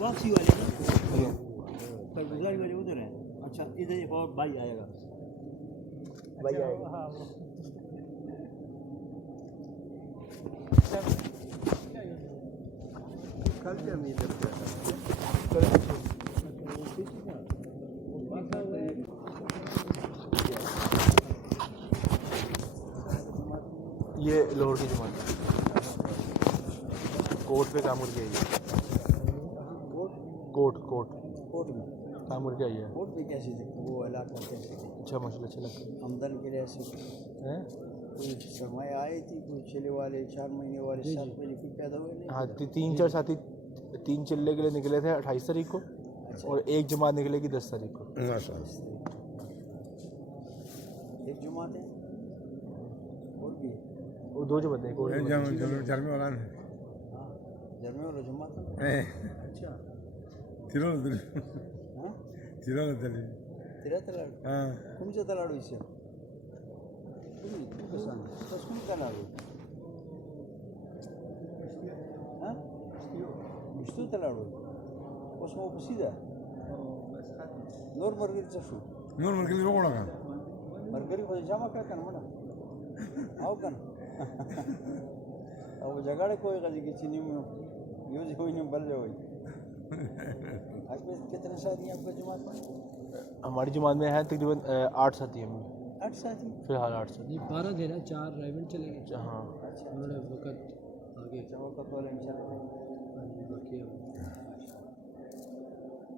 واپسی والے گزاری والے ادھر ہیں. اچھا ادھر ایک اور بھائی آئے گا. بھائی آئے گا. کل بھی ہم ادھر یہ لاہور کی جماعت ہے. کوٹ پہ کامر کی آئی ہے. کوٹ میں کامر کی آئی ہے. کوٹ میں کیسے دیکھتے وہ علاقہ کیسے دیکھتے اچھا ماشاء اللہ. اچھا لگتا آمدن کے لیے سے ہے. کوئی سرمایہ آئی تھی کوئی چلے والے 4 مہینے والے 7 مہینے کوئی پیدا ہوئے نہیں. ہاں 3-4 ساتھی 3 چلے کے لیے نکلے تھے 28 تاریخ کو اور ایک جماعت نکلے گی 10 تاریخ کو. ایک جماعت ہے اور بھی وہ 2 جماعتیں ہیں. جرمے والا ہاں جرمے والا جماعت ہے. اچھا تیرا تلاڑ کون سے تلاڑو اس سے کون تلاڑو ہاں مشتو تلاڑو اس میں پسیدہ نور مرگری چشو نور مرکلی روکوڑا کا مرگری کو جامع کرتا نا منا آؤ کنا وہ جگاڑے کوئی غزی کی چینی میں یوز ہوئی نہیں بل جاؤ. آج میں کتنے ساتھی ہیں آپ کا جماعت میں؟ ہماری جماعت میں ہے تقریباً 8 ساتھی ہیں. 8 ساتھی فی الحال 8 ساتھی. 12 دے رہا 4 ڈرائیور چلے گئے. ہاں انہوں نے وقت آگے وقت والے انشاءاللہ. باقی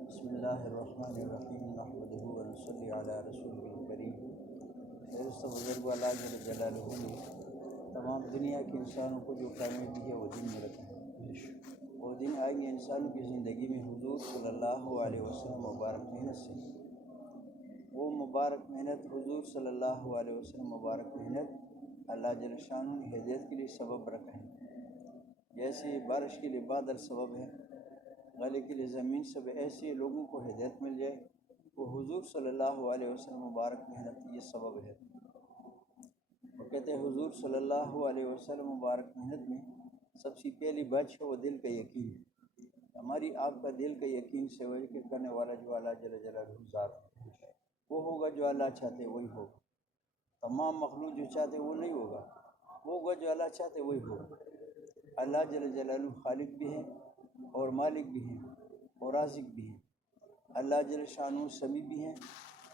بسم اللہ الرحمن الرحیم نحمدہ و نصلی علی رسولہ الکریم. درست بزرگ والا جل جلالہ نے تمام دنیا کے انسانوں کو جو کامیابی ہے وہ دن میں رکھا ہے. وہ دن آئیں گے انسانوں کی زندگی میں حضور صلی اللہ علیہ وسلم مبارک محنت سے. وہ مبارک محنت حضور صلی اللہ علیہ وسلم مبارک محنت اللہ جل شانہ نے ہدایت کے لیے سبب رکھا ہے. جیسے بارش کے لیے بادل سبب ہے, غلے کے لیے زمین سب, ایسے لوگوں کو ہدایت مل جائے وہ حضور صلی اللہ علیہ وسلم مبارک محنت یہ سبب ہے. وہ کہتے ہیں حضور صلی اللہ علیہ وسلم مبارک محنت میں سب سے پہلی بات ہے وہ دل کا یقین. ہماری آپ کا دل کا یقین سے وہی کہ کرنے والا جو اللہ جل جلالہ ذات وہ ہوگا, جو اللہ چاہتے وہی ہوگا. تمام مخلوق جو چاہتے وہ نہیں ہوگا, وہ ہوگا جو اللہ چاہتے وہی ہوگا. اللہ جل جلالہ خالق بھی ہیں اور مالک بھی ہیں اور رازق بھی ہیں. اللہ جل شانہ سمیع بھی ہیں,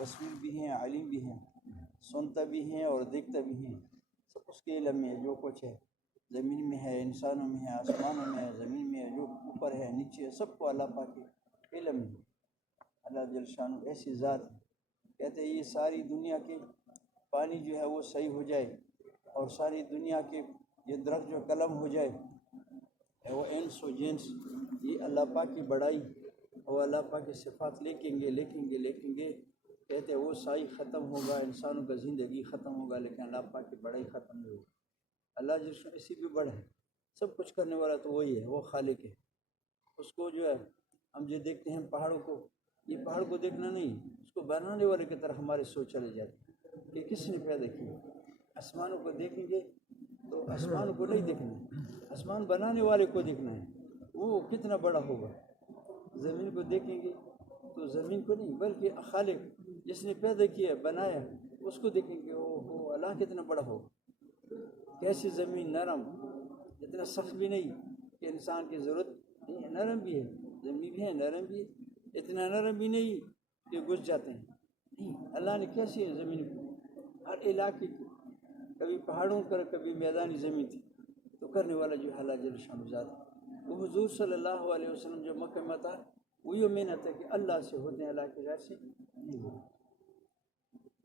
بصیر بھی ہیں, علیم بھی ہیں, سنتا بھی ہیں اور دیکھتا بھی ہیں. سب اس کے علم میں جو کچھ ہے, زمین میں ہے, انسانوں میں ہے, آسمانوں میں ہے, زمین میں ہے, جو اوپر ہے نیچے ہے, سب کو اللہ پاک کے علم ہے. اللہ جل شانہ ایسی ذات ہے. کہتے ہیں یہ ساری دنیا کے پانی جو ہے وہ صحیح ہو جائے اور ساری دنیا کے یہ درخت جو قلم ہو جائے وہ انس و جنس, یہ اللہ پاک کی بڑائی اور اللہ پاک کی صفات لکھیں گے. کہتے ہیں وہ سائی ختم ہوگا, انسانوں کا زندگی ختم ہوگا, لیکن اللہ پاک کی بڑائی ختم نہیں ہوگی. اللہ جس اسی بھی بڑا ہے, سب کچھ کرنے والا تو وہی ہے, وہ خالق ہے. اس کو جو ہے ہم جو دیکھتے ہیں پہاڑوں کو, یہ پہاڑ کو دیکھنا نہیں, اس کو بنانے والے کی طرح ہماری سوچ چلے جاتی ہے کہ کس نے پیدا کیا. آسمانوں کو دیکھیں گے تو آسمانوں کو نہیں دیکھنا ہے, آسمان بنانے والے کو دیکھنا ہے, وہ کتنا بڑا ہوگا. زمین کو دیکھیں گے تو زمین کو نہیں بلکہ خالق جس نے پیدا کیا بنایا اس کو دیکھیں گے, وہ اللہ کتنا بڑا ہوگا. کیسی زمین نرم, اتنا سخت بھی نہیں کہ انسان کی ضرورت نہیں ہے, نرم بھی ہے, زمین بھی ہے نرم بھی ہے, اتنا نرم بھی نہیں کہ گھس جاتے ہیں. نہیں, اللہ نے کیسی ہے زمین کو, ہر علاقے کی, کبھی پہاڑوں پر کبھی میدانی زمین تھی, تو کرنے والا جو اللہ جل شانہ ذات ہے. وہ حضور صلی اللہ علیہ وسلم جو مکہ میں تھا وہ یہ محنت ہے کہ اللہ سے ہوتے ہیں, اللہ کے غیر سے نہیں ہوتے.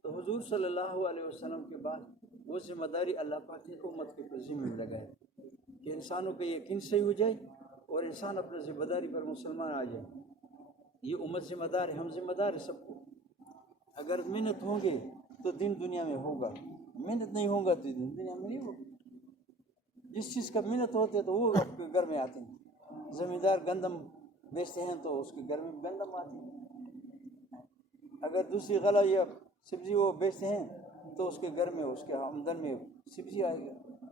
تو حضور صلی اللہ علیہ وسلم کے بعد وہ ذمہ داری اللہ پاک نے امت کے اوپر ذمہ لگائے کہ انسانوں کا یقین صحیح ہو جائے اور انسان اپنے ذمہ داری پر مسلمان آ جائے. یہ امت ذمہ دار ہے, ہم ذمہ دار ہیں سب کو. اگر محنت ہوں گے تو دین دنیا میں ہوگا, محنت نہیں ہوگا تو دین دنیا میں نہیں ہوگا. جس چیز کا محنت ہوتے ہے تو وہ آپ کے گھر میں آتے ہیں. زمیندار گندم بیچتے ہیں تو اس کے گھر میں گندم آتے ہیں. اگر دوسری غلہ یا سبزی وہ بیچتے ہیں تو اس کے گھر میں, اس کے آمدن میں سبزی آئے گا.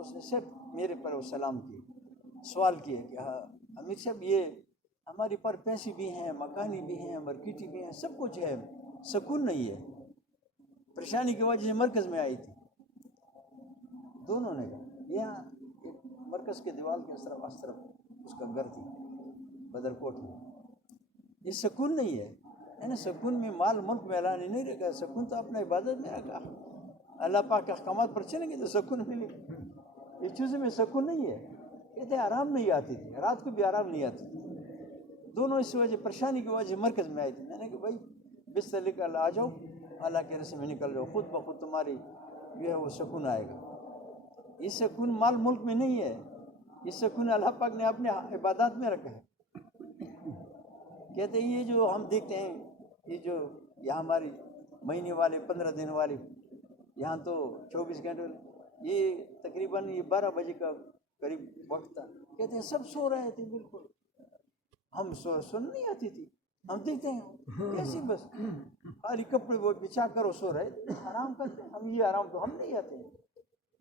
اس نے صرف میرے پر وہ سلام کیے، سوال کیے کہ ہاں امیر صاحب یہ ہمارے پر پیسے بھی ہیں، مکانی بھی ہیں، مارکیٹی بھی ہیں، سب کچھ ہے، سکون نہیں ہے، پریشانی کی وجہ سے مرکز میں آئی تھی۔ دونوں نے کہا یہاں ایک مرکز کے دیوار کے اس طرف اس کا گھر تھی بدر کوٹ میں، یہ سکون نہیں ہے، یعنی سکون میں مال ملک میں اللہ نے نہیں رکھا، سکون تو اپنا عبادت میں رکھا، اللہ پاک کے احکامات پر چلیں گے تو سکون ملے گا۔ اس چیزوں میں سکون نہیں ہے، کہتے ہیں آرام نہیں آتی تھی، رات کو بھی آرام نہیں آتی تھی، دونوں اس وجہ پریشانی کی وجہ سے مرکز میں آئی تھی۔ میں نے کہا بھائی بستر لے کر آ جاؤ، اللہ کے رسم میں نکل جاؤ، خود بخود تمہاری جو ہے وہ سکون آئے گا۔ یہ سکون مال ملک میں نہیں ہے، یہ سکون اللہ پاک نے اپنے عبادات میں رکھا ہے۔ کہتے ہیں یہ جو ہم دیکھتے ہیں، یہ جو یہاں ہماری مہینے والے 15 دن والے، یہاں تو 24 گھنٹے، یہ تقریباً یہ 12 بجے کا قریب وقت تھا، کہتے ہیں سب سو رہے تھے، بالکل ہم سن نہیں آتی تھی، ہم دیکھتے ہیں کیسے بس خالی کپڑے وہ بچھا کر وہ سو رہے تھے، آرام کرتے ہیں ہم، یہ آرام تو ہم نہیں آتے ہیں۔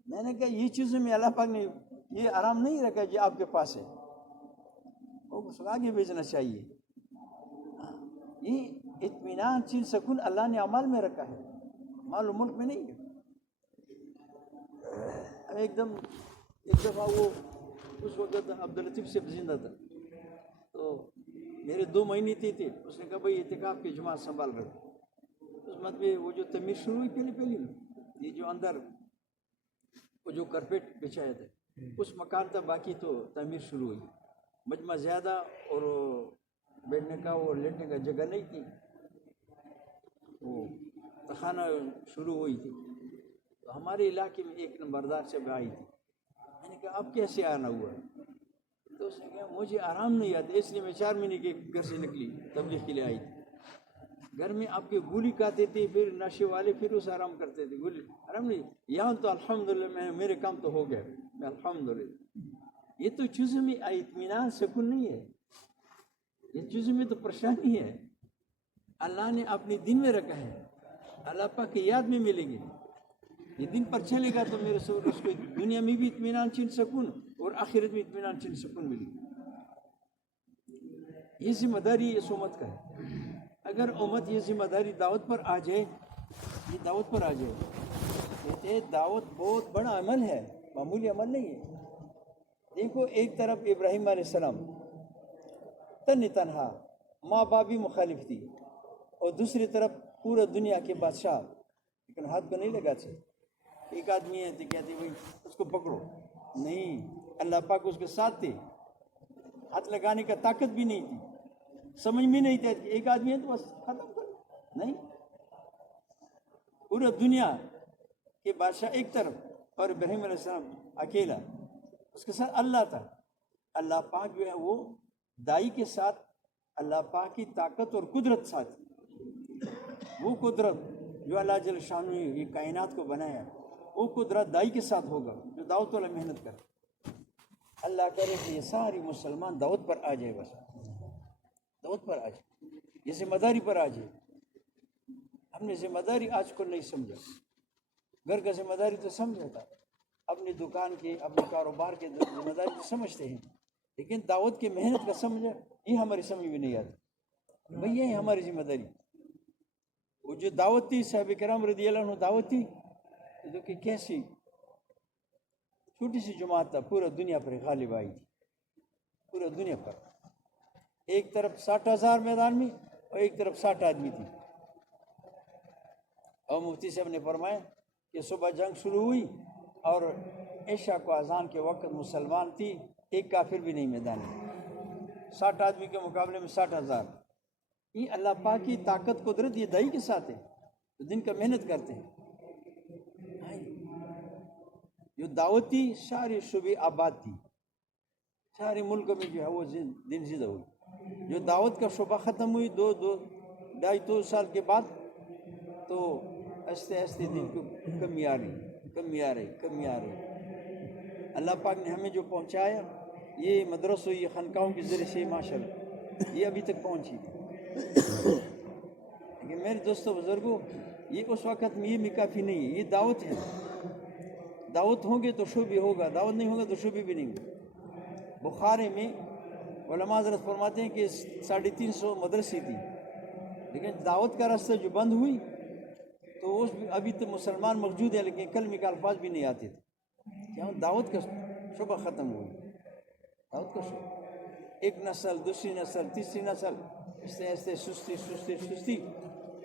میں نے کہا یہ چیزوں میں اللہ پاک نے یہ آرام نہیں رکھا جو آپ کے پاس ہے، وہ اس کو آگے بھیجنا چاہیے۔ یہ اطمینان چیز سکون اللہ نے عمل میں رکھا ہے، مال و ملک میں نہیں ہے۔ ایک دفعہ وہ اس وقت عبداللطیف سے زندہ تھا، تو میرے 2 مہینے تھے، اس نے کہا بھائی اعتکاف کی جماعت سنبھال کر، اس مت میں وہ جو تعمیر شروع ہوئی پہلی یہ جو اندر وہ جو کارپیٹ بچھایا تھا اس مکان تھا، باقی تو تعمیر شروع ہوئی، مجمع زیادہ اور بیٹھنے کا اور لیٹنے کا جگہ نہیں تھی، وہ تخانہ شروع ہوئی تھی، تو ہمارے علاقے میں ایک نمبردار سے آئی تھی، میں نے کہا اب کیسے آنا ہوا؟ تو اس نے کہا مجھے آرام نہیں آتا، اس لیے میں 4 مہینے کے گھر سے نکلی، تبلیغ کے لیے آئی تھی۔ گھر میں آپ کے گولی کھاتے تھے، پھر نشے والے پھر اس آرام کرتے تھے، گولی آرام نہیں، یہاں تو الحمدللہ میرے کام تو ہو گیا، میں الحمدللہ۔ یہ تو چیزوں میں اطمینان سکون نہیں ہے، یہ چیزوں میں تو پریشانی ہے، اللہ نے اپنے دین میں رکھا ہے، اللہ پاک کی یاد میں ملیں گے، یہ دن پر چلے گا تو میرے سے اس کو دنیا میں بھی اطمینان چین سکون اور آخرت میں اطمینان چین سکون ملے گی۔ یہ ذمہ داری اس امت کا ہے، اگر امت یہ ذمہ داری دعوت پر آ جائے، یہ دعوت پر آ جائے، کہتے ہیں دعوت بہت بڑا عمل ہے، معمولی عمل نہیں ہے۔ دیکھو ایک طرف ابراہیم علیہ السلام تنہا، ماں باپ بھی مخالف تھی، اور دوسری طرف پورا دنیا کے بادشاہ، لیکن ہاتھ کو نہیں لگاتے، ایک آدمی ہے تو کہتے بھائی اس کو پکڑو، نہیں، اللہ پاک اس کے ساتھ تھے، ہاتھ لگانے کا طاقت بھی نہیں تھی، سمجھ میں نہیں تھا کہ ایک آدمی ہے تو بس ختم کر، نہیں، پورا دنیا کے بادشاہ ایک طرف اور ابراہیم علیہ السلام اکیلا، اس کے ساتھ اللہ تھا، اللہ پاک جو ہے وہ دائی کے ساتھ، اللہ پاک کی طاقت اور قدرت ساتھ، وہ قدرت جو اللہ جل شانہ نے یہ کائنات کو بنایا، وہ قدرت دائی کے ساتھ ہوگا جو دعوت والا محنت کرے۔ اللہ کرے کہ یہ ساری مسلمان دعوت پر آ جائے، بس دعوت پر آ جائے، یہ ذمہ داری پر آ جائے۔ ہم نے ذمہ داری آج کو نہیں سمجھا، گھر کا ذمہ داری تو سمجھا تھا، اپنی دکان کے اپنے کاروبار کے ذمہ داری تو سمجھتے ہیں، لیکن دعوت کی محنت کا سمجھا یہ ہماری سمجھ میں نہیں آتی، بھئی یہ ہے ہماری ذمہ داری۔ وہ جو دعوت تھی صحابہ کرام رضی اللہ عنہ دعوت تھی، جو کہ کیسی چھوٹی سی جماعت تھا، پورا دنیا پر غالب آئی تھی، پورا دنیا پر، ایک طرف 60,000 میدان میں اور ایک طرف 60 آدمی تھی، اور مفتی صاحب نے فرمایا کہ صبح جنگ شروع ہوئی اور عشاء کو اذان کے وقت مسلمان تھی، ایک کافر بھی نہیں میدان میں، 60 آدمی کے مقابلے میں 60,000۔ یہ اللہ پاک کی طاقت قدرت یہ دائی کے ساتھ ہے، جو دن کا محنت کرتے ہیں، جو دعوت تھی سارے شعبے آباد تھی، سارے ملک میں جو ہے وہ دن زندہ ہوئی، جو دعوت کا شعبہ ختم ہوئی 2 سال کے بعد، تو آہستہ آہستہ دن کو کمی آ رہی۔ اللہ پاک نے ہمیں جو پہنچایا، یہ مدرسوں یہ خانقاہوں کے ذریعے سے ماشاءاللہ یہ ابھی تک پہنچی تھی، لیکن میرے دوستوں بزرگوں، یہ اس وقت میں یہ بھی کافی نہیں ہے، یہ دعوت ہے، دعوت ہوں گے تو شعبے ہوگا، دعوت نہیں ہوگا تو شعبے بھی نہیں ہوگا۔ بخارے میں علماء حضرت فرماتے ہیں کہ 350 مدرسے تھی، لیکن دعوت کا راستہ جو بند ہوئی تو اس ابھی تو مسلمان موجود ہیں لیکن کلمے کے الفاظ بھی نہیں آتے تھے، کیوں؟ دعوت کا شعبہ ختم ہو گیا، دعوت کا شعبہ۔ ایک نسل، دوسری نسل، تیسری نسل، ایسے ایسے سستی سستی سستی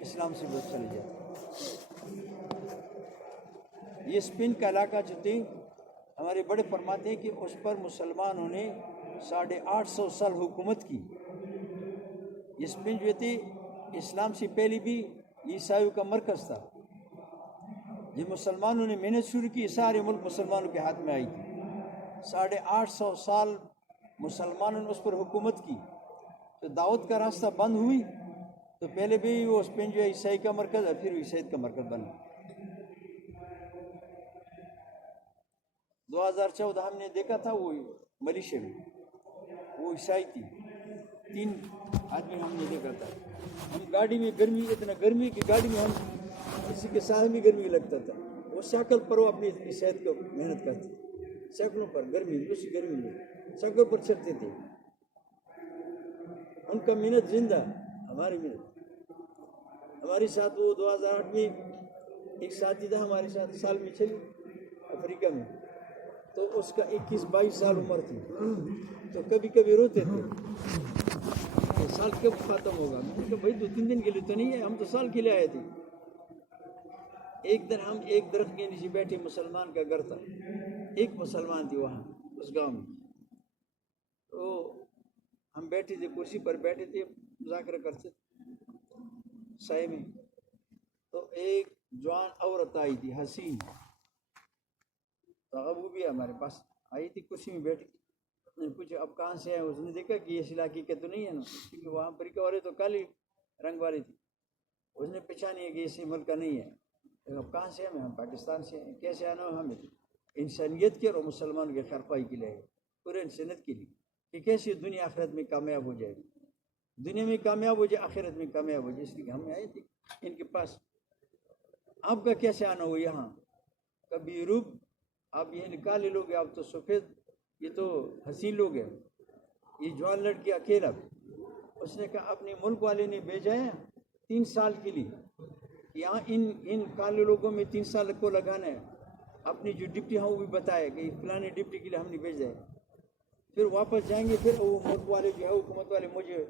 اسلام سے بہت چلے جاتے۔ یہ اسپین کا علاقہ جو تھے، ہمارے بڑے فرماتے ہیں کہ اس پر مسلمانوں نے 850 سال حکومت کی۔ یہ اسپین جو تھی اسلام سے پہلے بھی عیسائیوں کا مرکز تھا۔ جب مسلمانوں نے محنت شروع کی، سارے ملک مسلمانوں کے ہاتھ میں آئی تھی۔ 850 سال مسلمانوں نے اس پر حکومت کی، تو دعوت کا راستہ بند ہوئی تو پہلے بھی وہ اسپین جو ہے عیسائی کا مرکز ہے، پھر عیسائیت کا مرکز بنا۔ 2014 ہم نے دیکھا تھا وہ ملیشیا میں، وہ عیسائی تھی، 3 آدمی ہم نے دیکھا تھا۔ ہم گاڑی میں گرمی، اتنا گرمی کہ گاڑی میں ہم کسی کے ساتھ بھی گرمی لگتا تھا، وہ سائیکل پر وہ اپنی عیسائیت کو محنت کرتے، سائیکلوں پر گرمی میں، اسی گرمی میں سائیکل پر چلتے تھے۔ ان کا محنت زندہ، ہماری محنت۔ ہمارے ساتھ وہ 2008 میں ایک ساتھی تھا ہمارے ساتھ، سال میں چلی افریقہ میں، تو اس کا 21-22 سال عمر تھی، تو کبھی کبھی روتے تھے کہ سال کب ختم ہوگا۔ میں نے کہا بھائی 2-3 دن کے لیے تو نہیں ہے، ہم تو سال کے لیے آئے تھے۔ ایک دن ہم ایک درخت کے نیچے بیٹھے، مسلمان کا گھر تھا، ایک مسلمان تھی وہاں اس گاؤں میں، تو ہم بیٹھے تھے، کرسی پر بیٹھے تھے، مذاکرہ کرتے سائے میں، تو ایک جوان عورت آئی تھی، حسین، تو وہ بھی ہمارے پاس آئی تھی، کرسی میں بیٹھی۔ میں نے پوچھا اب کہاں سے آئے؟ اس نے دیکھا کہ اس علاقے کے تو نہیں ہے نا، کیونکہ وہاں افریقہ والے تو کالے رنگ والے تھے، اس نے پہچانی کہ اسی ملک کا نہیں ہے۔ اب کہاں سے ہیں؟ ہم پاکستان سے ہیں۔ کیسے آنا ہو؟ ہمیں انسانیت کے اور مسلمانوں کے خیرخواہی کے لیے، پورے انسانیت کے لیے، کہ کیسے دنیا آخرت میں کامیاب ہو جائے، دنیا میں کامیاب ہو جائے، آخرت میں کامیاب ہو جائے، اس لیے ہم آئے تھے ان کے پاس۔ آپ کا کیسے آنا ہو یہاں؟ کبھی یورپ، آپ یہ کالے لوگ ہیں، آپ تو سفید، یہ تو حسین لوگ ہیں، یہ جوان لڑکی اکیلا۔ اس نے کہا اپنے ملک والے نے بھیجا ہے 3 سال کے لیے، یہاں ان کالے لوگوں میں 3 سال کو لگانا ہے۔ اپنی جو ڈپٹی ہیں وہ بھی بتایا کہ فلانے ڈپٹی کے لیے ہم نے بھیجا ہے، پھر واپس جائیں گے، پھر وہ ملک والے جو ہے حکومت والے مجھے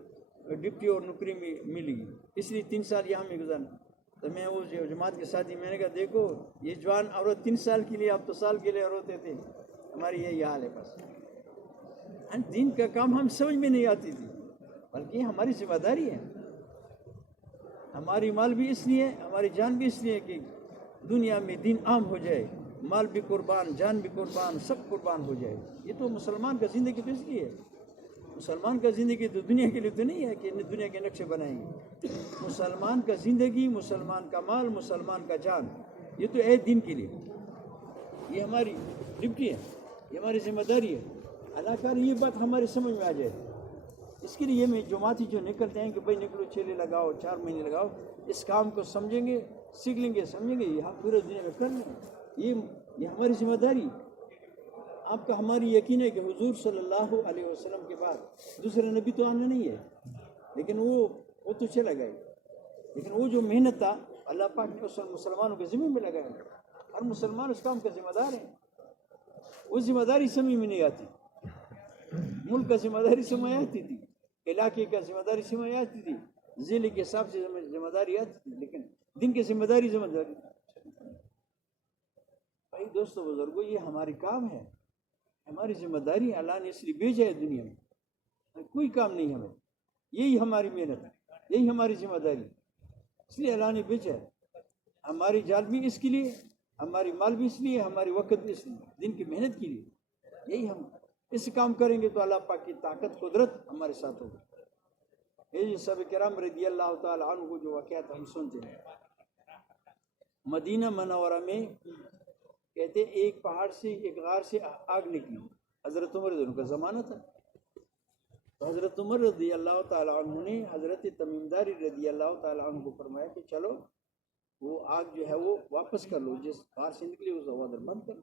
ڈپٹی اور نوکری میں ملے گی، اس لیے 3 سال یہاں میں گزارنا۔ تو میں وہ جماعت کے ساتھی، میں نے کہا دیکھو یہ جوان عورت 3 سال کے لیے، آپ تو سال کے لیے روتے تھے، ہماری یہی حال ہے بس۔ دین کا کام ہم سمجھ میں نہیں آتی تھی، بلکہ ہماری ذمہ داری ہے۔ ہماری مال بھی اس لیے، ہماری جان بھی اس لیے کہ دنیا میں دین عام ہو جائے، مال بھی قربان، جان بھی قربان، سب قربان ہو جائے۔ یہ تو مسلمان کا زندگی تو اس لیے ہے، مسلمان کا زندگی تو دنیا کے لیے تو نہیں ہے کہ دنیا کے نقشے بنائیں گے۔ مسلمان کا زندگی، مسلمان کا مال، مسلمان کا جان، یہ تو ہے دین کے لیے، یہ ہماری ڈیوٹی ہے، یہ ہماری ذمہ داری ہے۔ اللہ کر یہ بات ہماری سمجھ میں آ جائے، اس کے لیے میں جماعتی جو نکلتے ہیں کہ بھائی نکلو 6 لگاؤ، 4 مہینے لگاؤ، اس کام کو سمجھیں گے، سیکھ لیں گے، سمجھیں گے، یہاں پورے دنیا میں کر لیں گے، یہ ہماری ذمہ داری۔ آپ کا ہماری یقین ہے کہ حضور صلی اللہ علیہ وسلم کے بعد دوسرا نبی تو آنا نہیں ہے، لیکن وہ تو چلا گئے، لیکن وہ جو محنت تھا اللہ پاک نے اس مسلمانوں کے ذمہ میں لگایا، ہر مسلمان اس کام کا ذمہ دار ہے۔ وہ ذمہ داری سمجھ میں نہیں آتی، ملک کا ذمہ داری سمجھ آتی تھی، علاقے کا ذمہ داری سمجھ آتی تھی، ضلع کے حساب سے ذمہ داری آتی تھی، لیکن دن کی ذمہ داری بھائی دوستو بزرگو، یہ ہماری کام ہے، ہماری ذمہ داری ہے، اللہ نے اس لیے بھیجا ہے دنیا میں، کوئی کام نہیں ہمیں، یہی ہماری محنت ہے، یہی ہماری ذمہ داری، اس لیے اللہ نے بھیجا ہے۔ ہماری جان بھی اس کے لیے، ہماری مال بھی اس لیے، ہماری وقت بھی اس لیے، دن کی محنت کے لیے، یہی ہم اس کام کریں گے تو اللہ پاک کی طاقت قدرت ہمارے ساتھ ہوگی۔ یہ جو صحابہ کرام رضی اللہ تعالیٰ عنہ کو جو واقعات ہم سنتے ہیں، مدینہ منورہ میں کہتے ایک پہاڑ سے، ایک غار سے آگ نکلی، حضرت عمر رضی اللہ عنہ کا زمانہ تھا، تو حضرت عمر رضی اللہ تعالیٰ عنہ نے حضرت تمیم داری رضی اللہ تعالیٰ عنہ کو فرمایا کہ چلو وہ آگ جو ہے وہ واپس کر لو، جس غار سے نکلی اس کو ادھر بند کر لو۔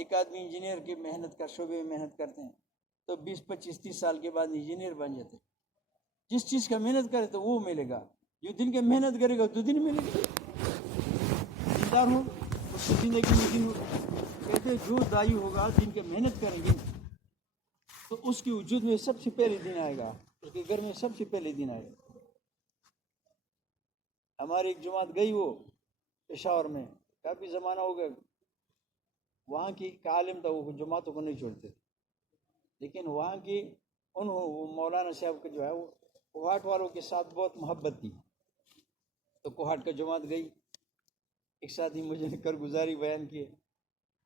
ایک آدمی انجینئر کی محنت کا شعبے میں محنت کرتے ہیں تو 20-25-30 سال کے بعد انجینئر بن جاتے ہیں. جس چیز کا محنت کرے تو وہ ملے گا. جو دن کا محنت کرے گا تو دن ملے گا. دیندار ہو اس کی زندگی میں دن ہوگا. کہتے جو دائی ہوگا دن کے محنت کریں گے تو اس کے وجود میں سب سے پہلے دن آئے گا, اس کے گھر میں سب سے پہلے دن آئے گا. ہماری ایک جماعت گئی وہ پشاور میں, کافی زمانہ ہو گیا. وہاں کی عالم تھا, وہ جماعتوں کو نہیں چھوڑتے, لیکن وہاں کی وہ مولانا صاحب کا جو ہے وہ کوہاٹ والوں کے ساتھ بہت محبت تھی. تو کوہاٹ کا جماعت گئی, ایک ساتھی مجھے کارگزاری بیان کیے.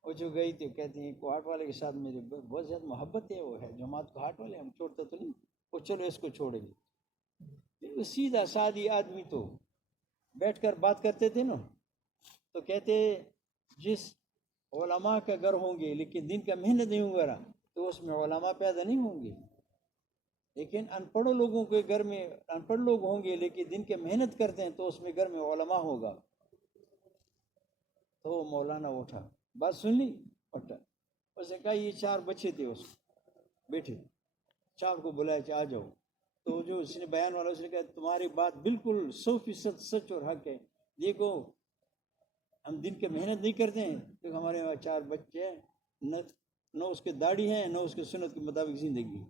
وہ جو گئی تو کہتے ہیں کوہاٹ والے کے ساتھ میرے بہت زیادہ محبت ہے, وہ ہے جماعت کوہاٹ والے, ہم چھوڑتے تو نہیں, وہ چلو اس کو چھوڑیں گے. سیدھا سادی آدمی تو بیٹھ کر بات کرتے تھے نا, تو کہتے جس علماء کا گھر ہوں گے لیکن دن کا محنت نہیں ہوگا نا تو اس میں علماء پیدا نہیں ہوں گے. لیکن ان پڑھ لوگوں کے گھر میں ان پڑھ لوگ ہوں گے لیکن دن کے محنت کرتے ہیں تو اس میں گھر میں علماء ہوگا. تو مولانا اٹھا, بات سن لی, اٹھا, اس نے کہا یہ 4 بچے تھے اس بیٹھے, 4 کو بلایا کہ آ جاؤ. تو جو اس نے بیان والا اس نے کہا تمہاری بات بالکل 100% سچ اور حق ہے. دیکھو ہم دن کے محنت نہیں کرتے ہیں تو ہمارے وہاں 4 بچے ہیں, نہ اس کے داڑھی ہیں نہ اس کے سنت کے مطابق زندگی.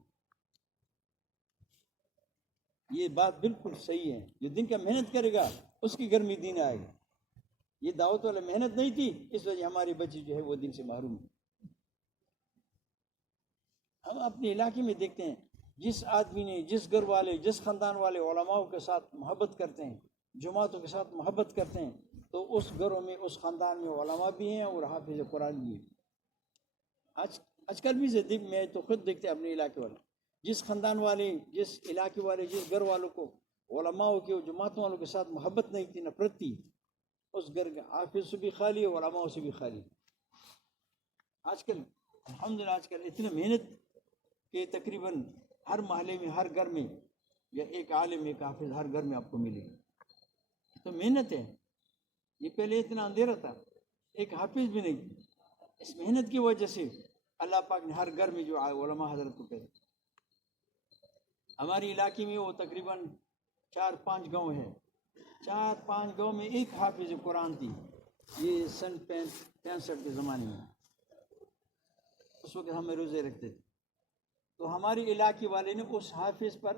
یہ بات بالکل صحیح ہے. جو دن کا محنت کرے گا اس کی گھر میں دین آئے گا. یہ دعوت والا محنت نہیں تھی, اس وجہ ہماری بچی جو ہے وہ دن سے محروم ہے. ہم اپنے علاقے میں دیکھتے ہیں جس آدمی نے جس گھر والے جس خاندان والے علماؤں کے ساتھ محبت کرتے ہیں, جماعتوں کے ساتھ محبت کرتے ہیں, تو اس گھروں میں اس خاندان میں علماء بھی ہیں اور حافظ قرآن بھی ہیں. آج کل بھی میں تو خود دیکھتے اپنے علاقے والے, جس خاندان والے جس علاقے والے جس گھر والوں کو علماؤں کے جماعتوں والوں کے ساتھ محبت نہیں تھی, نفرت تھی, اس گھر کے حافظ سے بھی خالی اور علماؤں سے بھی خالی. آج کل الحمدللہ آج کل اتنے محنت کہ تقریباً ہر محلے میں ہر گھر میں یا ایک عالم ایک حافظ ہر گھر میں آپ کو ملے گا. تو محنت ہے. یہ پہلے اتنا اندھیرا تھا, ایک حافظ بھی نہیں. اس محنت کی وجہ سے اللہ پاک نے ہر گھر میں جو علماء حضرت کو پیدا. ہماری علاقے میں وہ تقریباً 4-5 گاؤں ہیں, 4-5 گاؤں میں ایک حافظ قرآن تھی. یہ سن 65 کے زمانے میں, اس وقت ہمیں روزے رکھتے تھے. تو ہمارے علاقے والے نے اس حافظ پر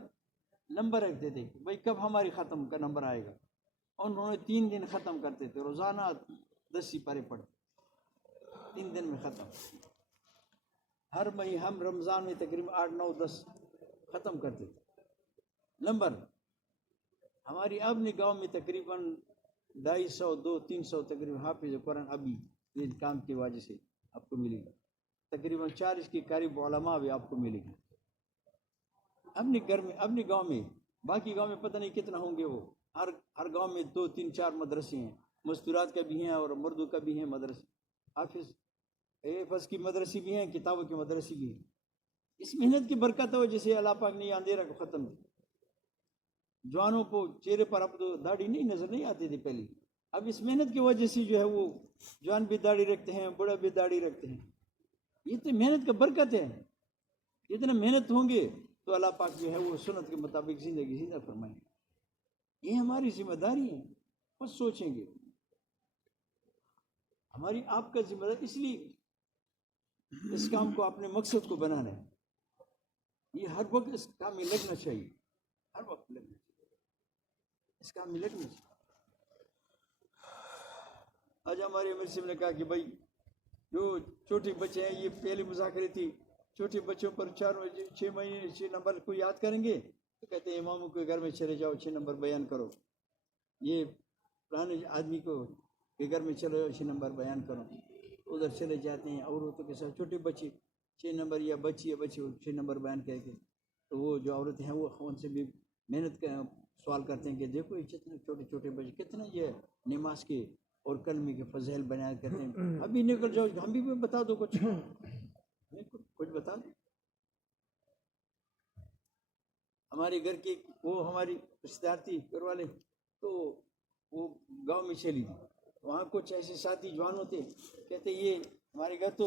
نمبر رکھتے تھے, بھائی کب ہماری ختم کا نمبر آئے گا. انہوں نے 3 دن ختم کرتے تھے, روزانہ 10 سپارے پڑھتے, 3 دن میں ختم. ہر مہینے ہم رمضان میں تقریباً 8-9-10 ختم کرتے تھے نمبر. ہماری اپنے گاؤں میں تقریباً 250-300 تقریباً حافظ قرآن ابھی اس کام کی وجہ سے آپ کو ملے گا. تقریباً 40 کے قریب علماء بھی آپ کو ملے گا اپنے گھر میں اپنے گاؤں میں. باقی گاؤں میں پتہ نہیں کتنا ہوں گے. وہ ہر گاؤں میں 2-3-4 مدرسے ہیں, مستورات کا بھی ہیں اور مردوں کا بھی ہیں مدرسے. حافظ کی مدرسے بھی ہیں, کتابوں کی مدرسے بھی ہیں. اس محنت کی برکت ہو جسے اللہ پاک نے اندھیرا کو ختم کیا. جوانوں کو چہرے پر اب تو داڑھی نہیں نظر نہیں آتی تھی پہلے, اب اس محنت کی وجہ سے جو ہے وہ جوان بھی داڑھی رکھتے ہیں, بڑا بھی داڑھی رکھتے ہیں. یہ تو محنت کا برکت ہے. اتنا محنت ہوں گے تو اللہ پاک جو ہے وہ سنت کے مطابق زندگی زندہ فرمائیں گے. یہ ہماری ذمہ داری ہے. بس سوچیں گے ہماری آپ کا ذمہ داری, اس لیے اس کام کو اپنے مقصد کو بنانا ہے. یہ ہر وقت اس کام میں لگنا چاہیے, ہر وقت لگنا چاہیے, اس کام میں لگنا چاہیے. آج ہمارے امیر صاحب نے کہا کہ بھائی جو چھوٹے بچے ہیں, یہ پہلے مذاکرے تھی, چھوٹے بچوں پر 6 مہینے 6 نمبر کو یاد کریں گے تو کہتے ہیں اماموں کے گھر میں چلے جاؤ 6 نمبر بیان کرو. یہ پرانے آدمی کو کے گھر میں چلے جاؤ 6 نمبر بیان کرو. ادھر چلے جاتے ہیں عورتوں کے ساتھ, چھوٹے بچے 6 نمبر یا بچے 6 نمبر بیان کر کے. تو وہ جو عورتیں ہیں وہ ان سے بھی محنت کا سوال کرتے ہیں کہ دیکھو یہ کتنے چھوٹے چھوٹے بچے کتنا یہ نماز کے اور کلمے کے فضائل بیان کرتے ہیں. ابھی نکل جاؤ, ہم بھی بتا دو کچھ بتا دو. ہمارے گھر کے وہ ہماری رشتے دار تھی گھر والے, تو وہ گاؤں میں چلی تھی. وہاں کچھ ایسے ساتھی جوان ہوتے کہتے یہ ہمارے گھر تو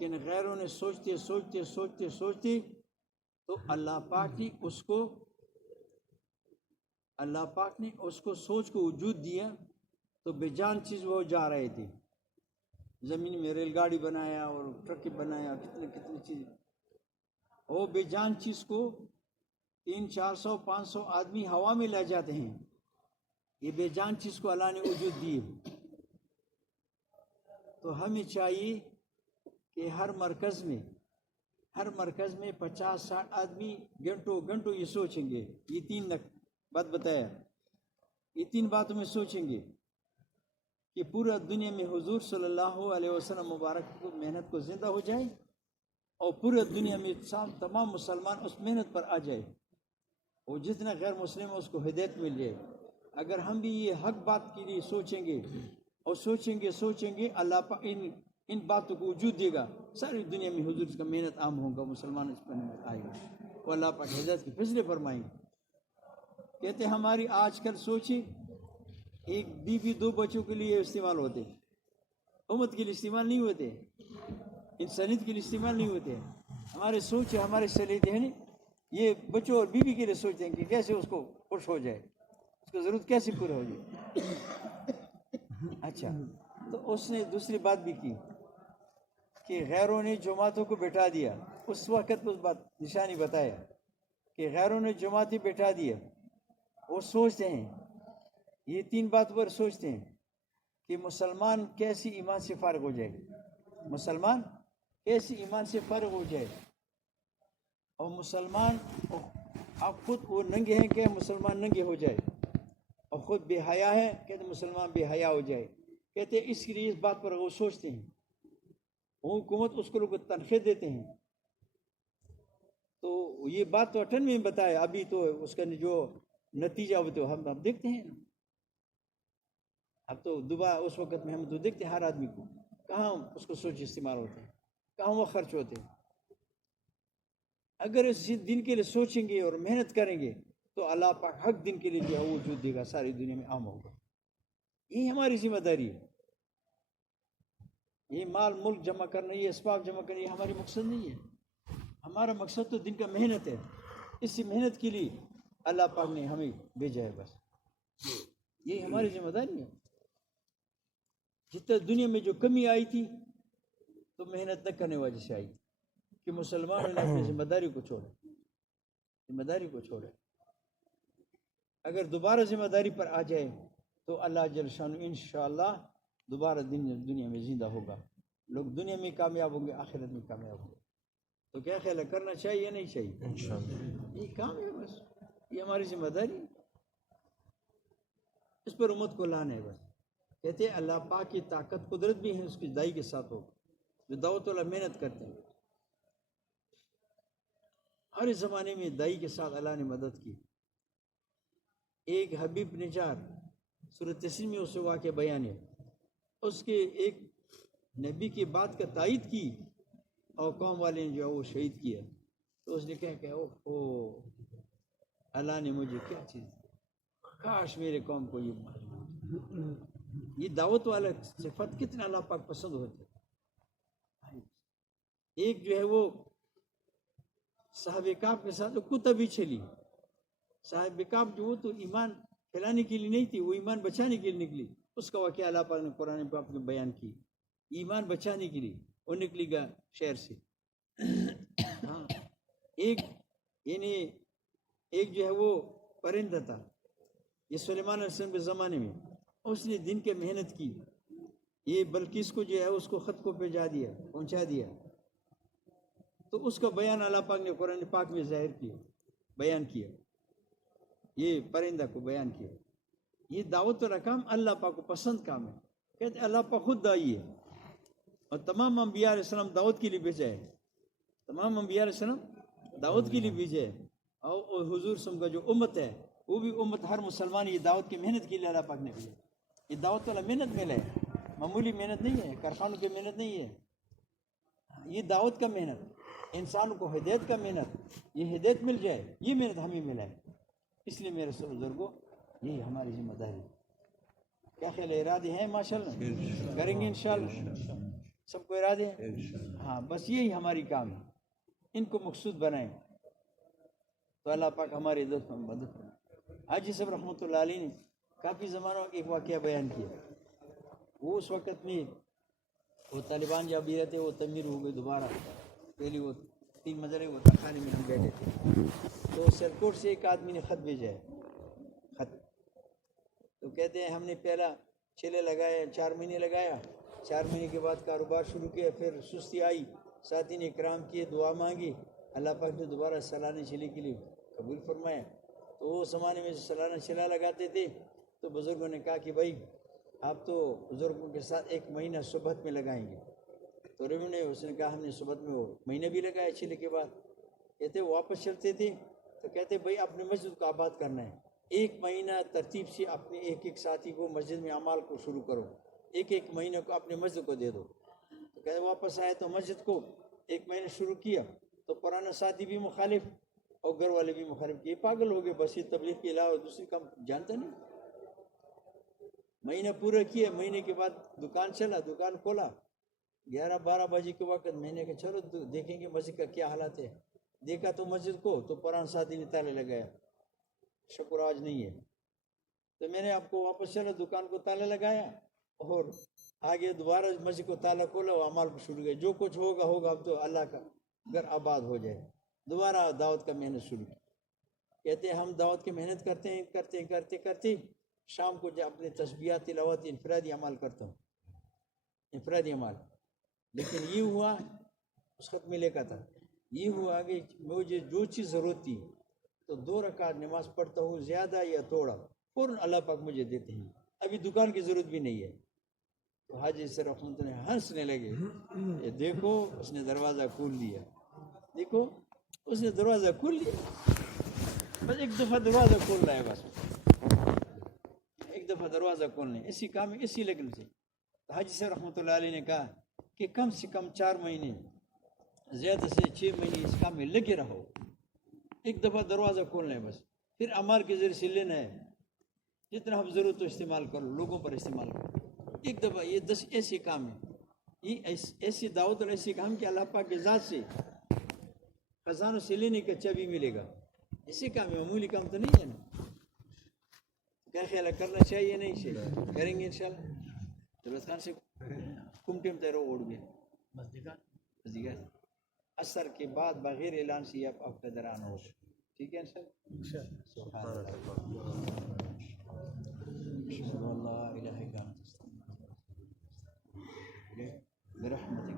لیکن غیروں نے سوچتے سوچتے سوچتے سوچتے تو اللہ پاک نے اس کو سوچ کو وجود دیا، تو بے جان چیز وہ جا رہے تھے، زمین میں ریل گاڑی بنایا اور ٹرک بنایا، کتنے چیز، وہ بے جان چیز کو 300-400-500 آدمی ہوا میں لے جاتے ہیں، یہ بے جان چیز کو اللہ نے وجود دی۔ تو ہمیں چاہیے کہ ہر مرکز میں 50-60 آدمی گھنٹوں یہ سوچیں گے، یہ 3 بات بتایا، یہ 3 باتوں میں سوچیں گے کہ پورا دنیا میں حضور صلی اللہ علیہ وسلم مبارک کو محنت کو زندہ ہو جائے، اور پورے دنیا میں تمام مسلمان اس محنت پر آ جائے، اور جتنا غیر مسلم ہے اس کو ہدایت مل جائے۔ اگر ہم بھی یہ حق بات کے لیے سوچیں گے اور سوچیں گے، اللہ پاک ان باتوں کو وجود دے گا، ساری دنیا میں حضور کا محنت عام ہوگا، مسلمان اس پر محنت آئے گا، وہ اللہ پاک ہدایت کے فیصلے فرمائیں گے۔ کہتے ہماری آج کل سوچیں، ایک بیوی 2 بچوں کے لیے استعمال ہوتے، امت کے لیے استعمال نہیں ہوتے، انسانیت کے لیے استعمال نہیں ہوتے۔ ہمارے سوچ ہمارے سلیقے ہیں، یہ بچوں اور بیوی کے لیے سوچتے ہیں کہ کیسے اس کو خوش ہو جائے، اس کو ضرورت کیسے پورا ہو جائے۔ اچھا، تو اس نے دوسری بات بھی کی کہ غیروں نے جماعتوں کو بٹھا دیا، اس وقت اس بات نشانی بتایا کہ غیروں نے جماعتیں بٹھا دیا، وہ سوچتے ہیں، یہ 3 بات پر سوچتے ہیں کہ مسلمان کیسے ایمان سے فارغ ہو جائے، مسلمان کیسے ایمان سے فارغ ہو جائے، اور مسلمان اب خود وہ ننگے ہیں کہ مسلمان ننگے ہو جائے، اور خود بے حیا ہے کہتے مسلمان بے حیا ہو جائے۔ کہتے اس کے لیے اس بات پر وہ سوچتے ہیں، وہ حکومت اس کو لوگ تنخواہ دیتے ہیں۔ تو یہ بات تو 98 میں بتایا، ابھی تو اس کا جو نتیجہ وہ تو ہم دیکھتے ہیں، اب تو دوبارہ اس وقت میں ہم تو دیکھتے ہیں ہر آدمی کو، کہاں اس کو سوچ استعمال ہوتے ہیں، کہاں وہ خرچ ہوتے ہیں۔ اگر اس دن کے لیے سوچیں گے اور محنت کریں گے تو اللہ پاک حق دن کے لیے جو ہے وہ وجود دے گا، ساری دنیا میں عام ہوگا۔ یہ ہماری ذمہ داری ہے، یہ مال ملک جمع کرنا، یہ اسباب جمع کرنا، یہ ہماری مقصد نہیں ہے۔ ہمارا مقصد تو دن کا محنت ہے، اسی محنت کے لیے اللہ پاک نے ہمیں بھیجا ہے، بس یہ ہماری ذمہ داری ہے۔ جتنا دنیا میں جو کمی آئی تھی تو محنت نہ کرنے وجہ سے آئی کہ مسلمانوں نے اپنی ذمہ داری کو چھوڑا۔ اگر دوبارہ ذمہ داری پر آ جائے تو اللہ جل شانہ انشاءاللہ دوبارہ دنیا میں زندہ ہوگا، لوگ دنیا میں کامیاب ہوں گے، آخرت میں کامیاب ہوں گے۔ تو کیا خیال ہے، کرنا چاہیے یا نہیں چاہیے؟ انشاءاللہ یہ کام ہے، بس یہ ہماری ذمہ داری ہے، اس پر امت کو لانا ہے۔ بس کہتے ہیں اللہ پاک کی طاقت قدرت بھی ہے اس کی دائی کے ساتھ ہو، جو دعوت والا محنت کرتے ہیں۔ ہر زمانے میں دائی کے ساتھ اللہ نے مدد کی۔ ایک حبیب نجار سورۃ تسنیم میں اس واقعہ بیان ہے، اس کے ایک نبی کی بات کا تائید کی اور قوم والے نے جو ہے وہ شہید کیا، تو اس نے کہا کہ او اللہ نے مجھے کیا چیز، کاش میرے قوم کو یہ دعوت والا صفت کتنا اللہ پاک پسند ہوتا ہے۔ ایک جو ہے وہ صحابہ کہف کے ساتھ کتا بھی چلی، صحابہ کہف جو وہ تو ایمان پھیلانے کے لیے نہیں تھی، وہ ایمان بچانے کے لیے نکلی، اس کا واقعہ اللہ پاک نے قرآن پاک میں بیان کی، ایمان بچانے کے لیے وہ نکلی گا شہر سے۔ ہاں، ایک جو ہے وہ پرندہ تھا، یہ سلیمان علیہ السلام کے زمانے میں، اس نے دن کے محنت کی، یہ بلقیس کو جو ہے اس کو خط کو پہنچا دیا، تو اس کا بیان اللہ پاک نے قرآن پاک میں ظاہر کیا، بیان کیا، یہ پرندہ کو بیان کیا۔ یہ دعوت والا کام اللہ پاک کو پسند کام ہے، کہتے اللہ پاک خود دائی ہے، اور تمام انبیاء علیہ السلام دعوت کے لیے بھیجا ہے، تمام انبیاء علیہ السلام دعوت کے لیے بھیجا ہے، اور حضور صلی اللہ علیہ وسلم کا جو امت ہے وہ بھی امت، ہر مسلمان یہ دعوت کی محنت کے لیے اللہ پاک نے بھیجا۔ یہ دعوت والا محنت ملا ہے، معمولی محنت نہیں ہے، کارخانوں کی محنت نہیں ہے، یہ دعوت کا محنت، انسانوں کو ہدایت کا محنت، یہ ہدایت مل جائے، یہ محنت ہمیں ملا ہے۔ اس لیے میرے بزرگوں یہی ہماری ذمہ داری ہے۔ کیا خیال ارادے ہیں؟ ماشاءاللہ کریں گے انشاءاللہ۔ سب کو ارادے ہیں؟ ہاں بس یہی ہماری کام ہے، ان کو مقصود بنائیں تو اللہ پاک ہمارے دوست میں مدد کریں۔ حاجی صاحب رحمۃ اللہ علیہ نے کافی زمانوں ایک واقعہ بیان کیا، وہ اس وقت میں وہ طالبان جب بھی رہتے وہ تعمیر ہو گئی دوبارہ، پہلے وہ 3 منزلے وہ خانے میں ہم بیٹھے تھے، تو سیرکوٹ سے ایک آدمی نے خط بھیجا ہے، خط تو کہتے ہیں ہم نے پہلا چلے لگایا 4 مہینے لگایا، 4 مہینے کے بعد کاروبار شروع کیا، پھر سستی آئی، ساتھی نے اکرام کیے، دعا مانگی، اللہ پاک نے دوبارہ سالانہ چلے کے لیے قبول فرمایا۔ تو وہ زمانے میں سالانہ چلا لگاتے تھے تو بزرگوں نے کہا کہ بھائی آپ تو بزرگوں کے ساتھ 1 مہینہ صحبت میں لگائیں گے، تو ریو نے اس نے کہا ہم نے صحبت میں وہ مہینہ بھی لگایا چلے کے بعد، کہتے واپس چلتے تھے تو کہتے بھائی اپنے مسجد کو آباد کرنا ہے، 1 مہینہ ترتیب سے اپنے ایک ساتھی کو مسجد میں اعمال کو شروع کرو، ایک مہینہ کو اپنے مسجد کو دے دو۔ تو کہتے واپس آئے تو مسجد کو 1 مہینہ شروع کیا تو پرانا ساتھی بھی مخالف اور گھر والے بھی مخالف، یہ پاگل ہو گئے، بس یہ تبلیغ کے علاوہ دوسری کام جانتا نہیں۔ مہینہ پورا کیا، مہینے کے بعد دکان چلا، دکان کھولا، 11-12 بجے کے وقت میں نے کہا چلو دیکھیں گے مسجد کا کیا حالات ہے، دیکھا تو مسجد کو تو پرانا ساتھی نے تالے لگایا، شکر آج نہیں ہے، تو میں نے آپ کو واپس چلا دکان کو تالا لگایا اور آگے دوبارہ مسجد کو تالا کھولا اور اعمال کو شروع کیا، جو کچھ ہوگا ہوگا، اب تو اللہ کا گھر آباد ہو جائے، دوبارہ دعوت کا محنت شروع کی۔ کہتے ہیں ہم دعوت کی محنت کرتے شام کو جب اپنے تسبیحات تلاوت انفرادی عمل کرتا ہوں، انفرادی عمل، لیکن یہ ہوا اس خط میں لکھا تھا، یہ ہوا کہ مجھے جو چیز ضرورت تھی تو 2 رکعت نماز پڑھتا ہوں، زیادہ یا تھوڑا فوراً اللہ پاک مجھے دیتے ہیں، ابھی دکان کی ضرورت بھی نہیں ہے۔ تو حاجی صاحب رحمۃ اللہ ہنسنے لگے، یہ دیکھو اس نے دروازہ کھول لیا، دیکھو اس نے دروازہ کھول لیا، بس ایک دفعہ دروازہ کھول رہا ہے، بس ایک دفعہ دروازہ کھولنا ہے، اسی کام میں اسی لگن سے۔ حاجی صاحب رحمۃ اللہ علیہ نے کہا کہ کم سے کم 4 مہینے زیادہ سے 6 مہینے اس کام میں لگے رہو، ایک دفعہ دروازہ کھولنا ہے، بس پھر عمال کے ذریعے سے لینا ہے، جتنا ہم ضرورت ہو استعمال کرو، لوگوں پر استعمال کرو، ایک دفعہ یہ 10 ایسے کام ہیں، یہ ایسی دعوت اور ایسے کام کہ اللہ پاک کے ذات سے خزانوں سے لینے کا چابی ملے گا، اسی کام ہے، معمولی کام تو نہیں ہے نا۔ کیا خیال ہے، کرنا چاہیے نہیں چاہیے؟ کریں گے انشاءاللہ۔ دولت خان سے کمٹیم تیرو اوڑ گئے مزدگار اثر کے بعد بغیر اعلان سے آپ کا دران ہو، ٹھیک ہے انشاءاللہ۔ سبحان اللہ، لا الہ الا انت برحمتک